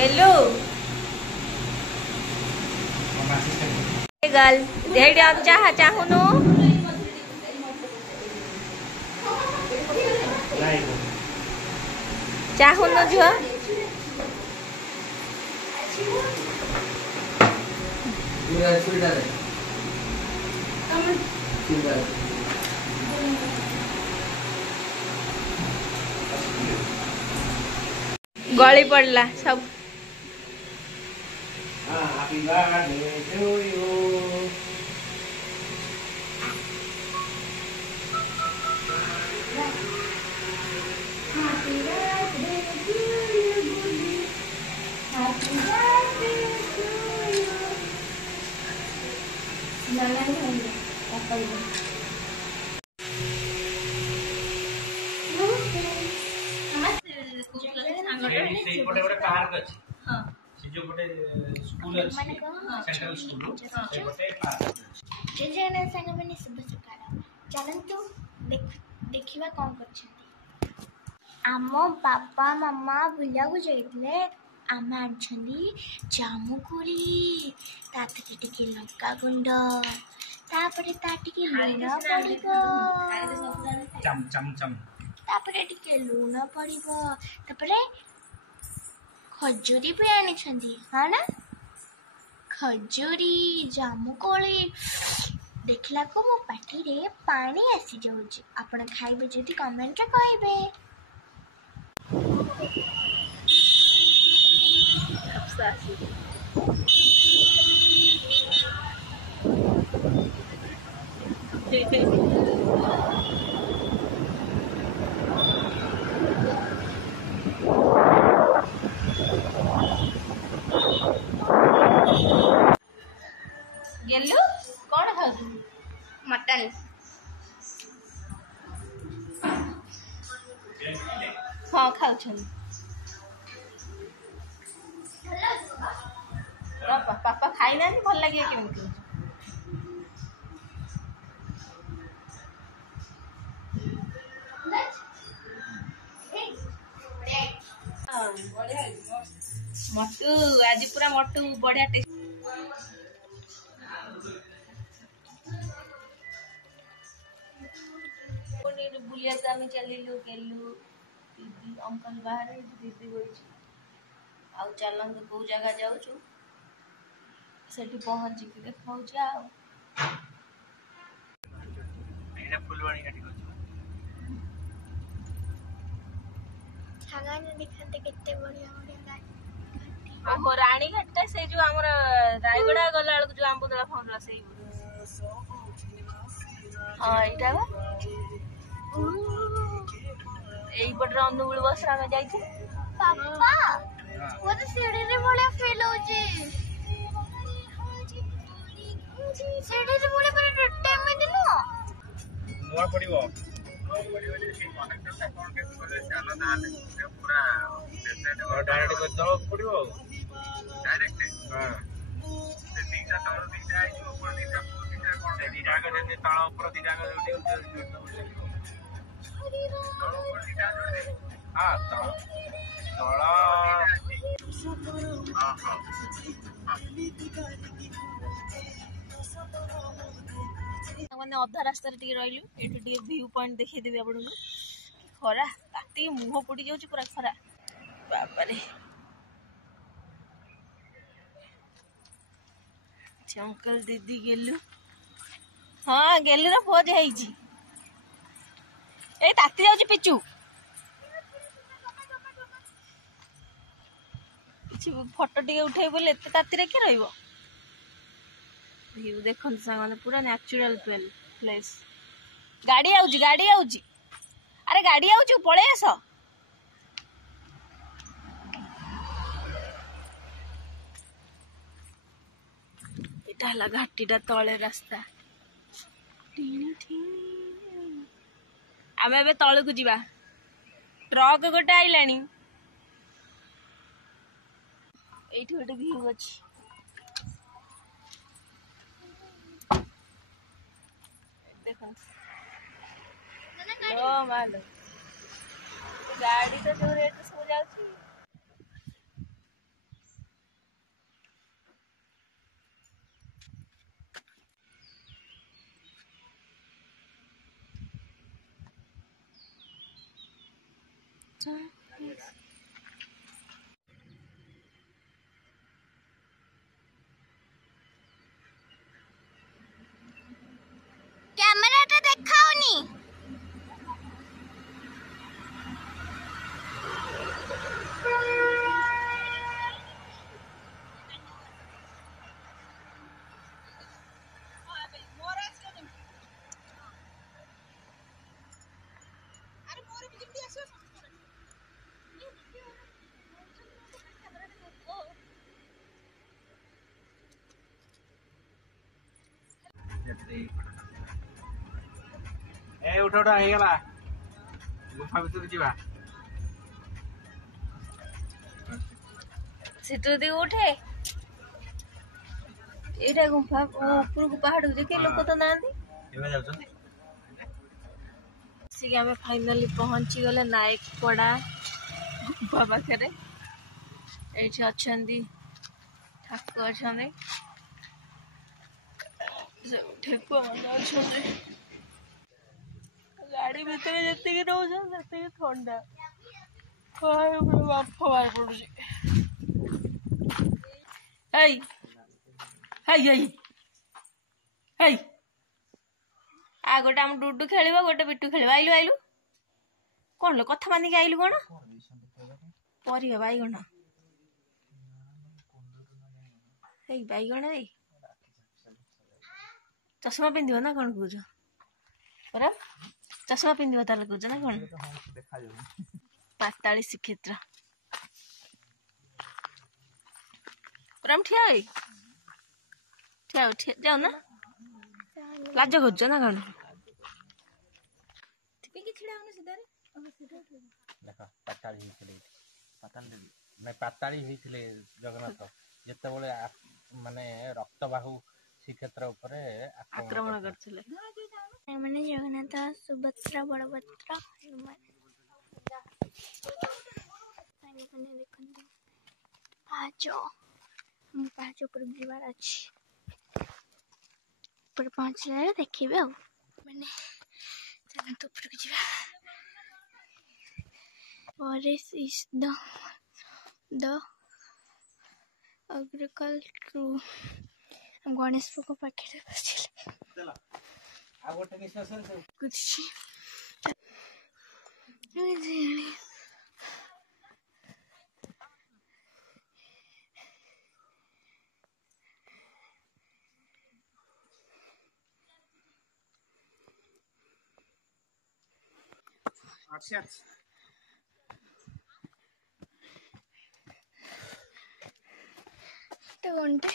गेलु गल देड़ी अब चाह चाहुनु चाहुनु झियो गली पड़ला सब Happy birthday to you. Happy birthday to you, Buddy. Happy birthday to you. Jangan hanya apa ini? जो गोटे स्कूल अछि सेंट्रल स्कूल ए गोटे पार्क जे जने संग बने शुभ सकाळ चलंतु देखिबा कोन करछथि आमो पापा मम्मा बुलिया को जाइतले आमे आछंदी जामुकुरी ताते टिके लंका गुंड तापरे ता टिके लूण पड़िबो चम चम चम तापरे टिके लूण पड़िबो तापरे खजूरी भी आनी छंदी हाँ ना खजूरी जामुकोली देखला को मो पाटी रे पानी आसी जाउची आपण खाइबे जदी कमेंट रे कहबे गेलु कोन खाउ मटन हाँ खाउ छन पापा खाई ना भल लगे केमती मटू आज पूरा मटू बढ़िया टेस्ट बुलिया तो आम चलू गेलु दीदी अंकल बाहर दीदी बोली आउ चलतु कौ जगह जाऊँ से पहुँचिक देखा फुलवाणी घाटी छागाने दिखते कितने बढ़िया बढ़िया ओहो रानी घाटा से जो आमर रायगड़ा गला बेलू जो आंबुदला फाउंडला से हाँ यहाँ बा यही पटे अनुगुल बस आम जाई पापा वो तो सीढ़ी रे बड़े फील होची सीढ़ी रे बड़े पर टाइम में दिनो मोर पड़िबो ले से कनेक्टर से कोन के करे चला दाले पूरा डायरेक्ट कर दो पड़िबो डायरेक्ट हां से तीनटा तळ दिखा आई ऊपर दिखा कोन से दिखा के दे तळ ऊपर दिखा के हाँ तल मैंने अधा रास्ता रही व्यू पॉइंट देखी आपण खरा ताती मुह पोड़ी जाऊँ पूरा खरा बापरे अंकल दीदी गेलु हाँ गेलु ना पुआ जाई ए ताती जाऊँ पिचू फोटो टे उठे बोले एत ताती किए रही देखो सामान पूरा नेचुरल प्लेस गाड़ी आउची अरे गाड़ी आउची पळे आस इटा हला घाटीटा तळे रास्ता आमे एबे तळे को जीवा ट्रक गोटे आइलानी एठी गोटे व्यू अछि देखो लो मालो गाड़ी तो जो रेट से हो जाउची ক্যামেরাটা দেখাওনি। उठ उठ ହେଇଗଲା ଗୁମ୍ଫା ଭିତରକୁ ଯିବା। सितु दी उठे एटा गुंफा ऊपर को पहाड़ को देखे लोक तो नांदी ଏବେ ଯାଉଛନ୍ତି। सिगे हमें फाइनली पहुंची गले नायक पड़ा गुंफा पाखरे एठी अछंदी ठाकुर अछंदी से ठेकुआ मन अछंदी गाड़ी भीतर जति के रहउछ जति के ठंडा काय ऊपर बाफ बाहर पडुची हेय हेय हेय हेय आ गोटे हम डुडू खेलिबा गोटे बिट्टू खेलिबा आइलु आइलु कोन लो कथा मानिक आइलु कोन परिबा बाईगण हेय बाईगण रे चश्मा पिंदिबो ना कोन कुछ पर चश्मा पिंदिबो ताले कुछ ना कोन पाताली श्रीक्षेत्र परम ठिया जाओ ना लाज खोज ना कौन पाताली होइथिले जगन्नाथ जेतेबेले माने रक्तबाहु श्रीक्षेत्र उपरे आक्रमण करथिले मैंने जगन्नाथ सुभद्रा बलभद्र हनुमान पाँच ऊपर जीवार अच्छी ऊपर पहुँचले देखिए मैंने चलो तो ऊपर जीवा forest is the agriculture Ganesh को पाखे कुछ घंटे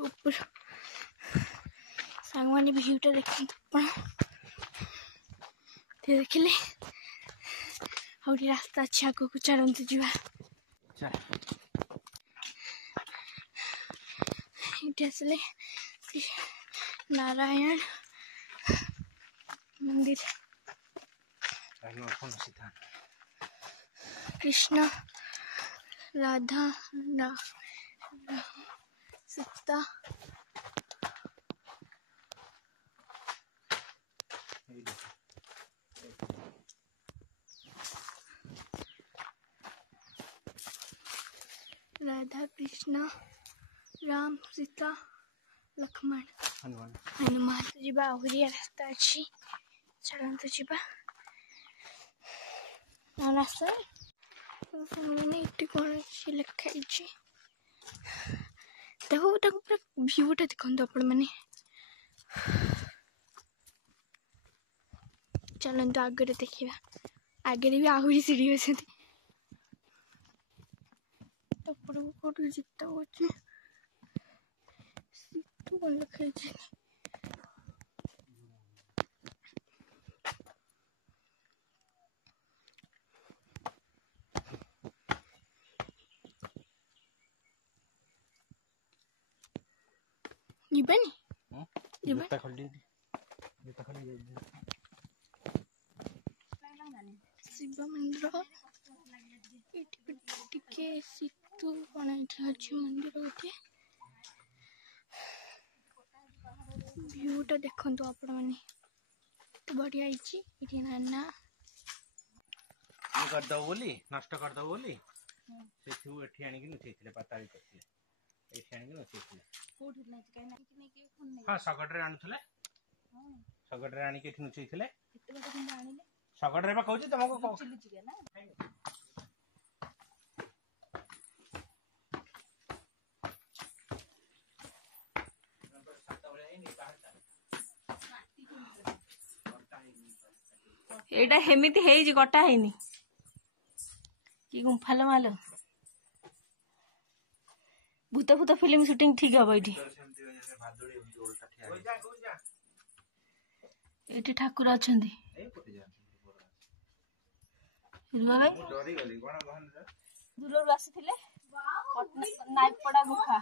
ऊपर सांगवानी भिउटा देखते देखिले आउरी रास्ता अच्छी आगे को चलते जीवा आसले नारायण मंदिर कृष्ण राधा सीता राधा कृष्ण राम सीता लक्ष्मण हनुमान जीवा आहुरी रास्ता अच्छी चलते जीवा रास्ता ये कौन अच्छी लिखाई देखो पूरा भ्यूटा देखते आपण मैंने चलते आगे देखा आगे भी आहुरी सीढ़ी अच्छी कौट जिता हो कौन लिखाई जीवानी शिव मंदिर टिके सीतु कौन अच्छी मंदिर गोटे व्यूटा देखंतु आपण माने तो बढ़िया आइची इठी नाना ये कर दो बोली नष्ट कर दो बोली से एठी आनी कि नुचैथिले पाताली करथिले एठी आनी कि नुचैथिले कोठी नै काई नै कि नै के फोन नै हां सगडरे आनुथले हां सगडरे आनी के नुचैथिले केते बजे फोन आनिले सगडरे बा कहूची तुमको चिल्ली चिके ना एटा हेमिति हेई कटा हैनी कि गुंफालो मालो भूत भूत फिल्म शूटिंग ठीक हम ये ठाकुर अच्छा दूर आसी नाइकपड़ा गुफा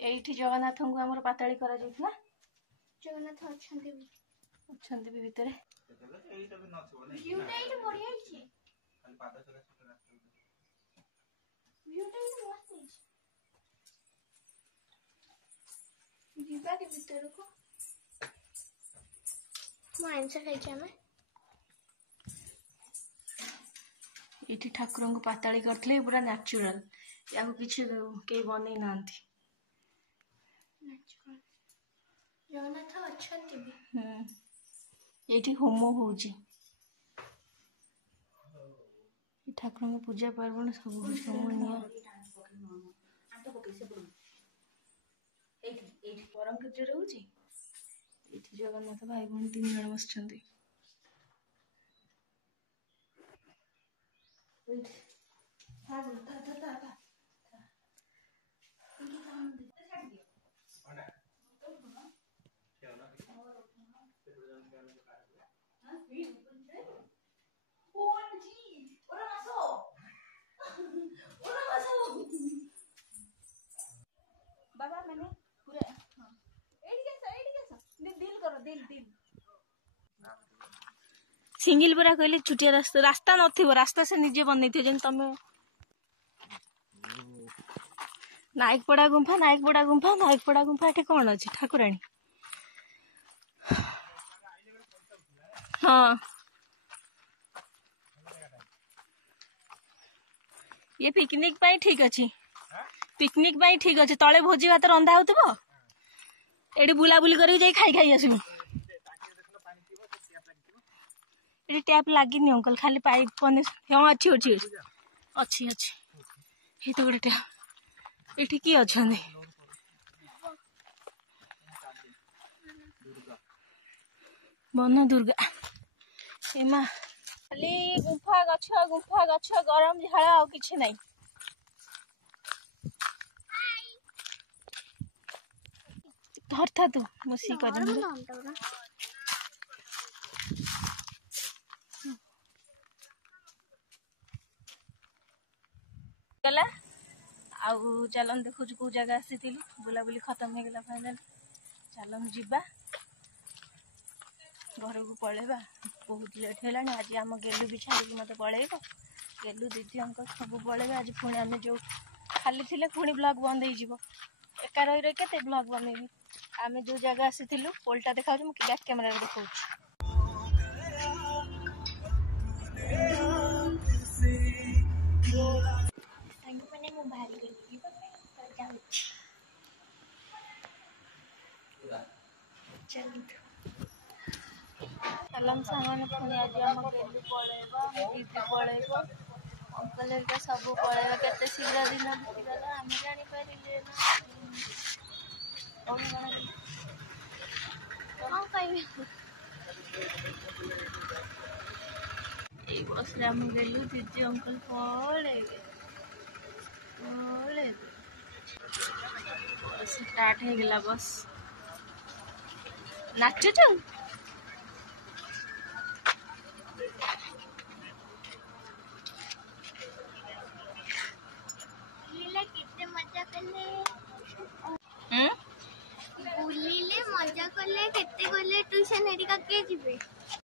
एठी जगन्नाथ को हमर पाताली करा जाइतला जगन्नाथ अछंती अछंती भी भीतर व्यूटा इटे बढ़िया आइची खाली पादा चला छोटा रास्ता व्यूटा इटे मस्त आइची जीवा के भीतर को माइंस खाइछे हमें एठी ठाकुर को पाताली करथले पूरा नेचुरल याको किछि के बनै नांती जगन्नाथ अछंती भी एठी होमो होउची ठाकुर को पूजा पार्वण सब समनिया एठी परम कीर्ति रहउची एठी जगन्नाथ भाई बहन 3 जण बसछन्ती बाबा मैंने पूरा दिल करो दिल सिंगल पूरा कहले छुटिया रास्ता नथिबो रास्ता से निजे बनैथियो जन तमे नाइकपड़ा गुंफा एठी कोन अछि ठाकुरानी हाँ ये पिकनिक पाई ठीक अछि पिकनिक पाई ठीक अछि तळे भोजी भात रंधा होतबो एडी बुलाबुली करी जाई खाई आसबो एडी टैप लागिनी अंकल खाली पाइप पने हां अछि हे तो गोटे टैप एठी की अछने बन दुर्गा एमा खाली गुंफा गछ गरम झाड़ आ किछि नै धरथा तू मसी कर गला आउ चलन देखु को जगह आसीथिलु बुलाबुली खत्म हो गला फाइनल चलन जिबा घर को पळेबा बहुत लेट हेलानी आज आम गेलु भी छाड़ी मत पळेबो गेलु दीदी अंकल सब पळेबा आज पुणी आम जो खाली थिले पुणी ब्लॉग बंद हो जिवो एका रही रही केते ब्लॉग बनेबी आम जो जगह आसीथिलु पोलटा देखाउ मु बैक कैमरा रे देखाउ मैंने मोबाइल के लिए चलन सामान पुणी आज आम गेलु पळेबा दीदी पळेबो अंकल के सब पळेबा केते शीघ्र दिन बीतीगला आम जानि परिले बस आम गेलु दीदी अंकल पड़े स्टार्ट हो गला बस नाचु मजा कले केते गले ट्यूशन हेरिका के जिबे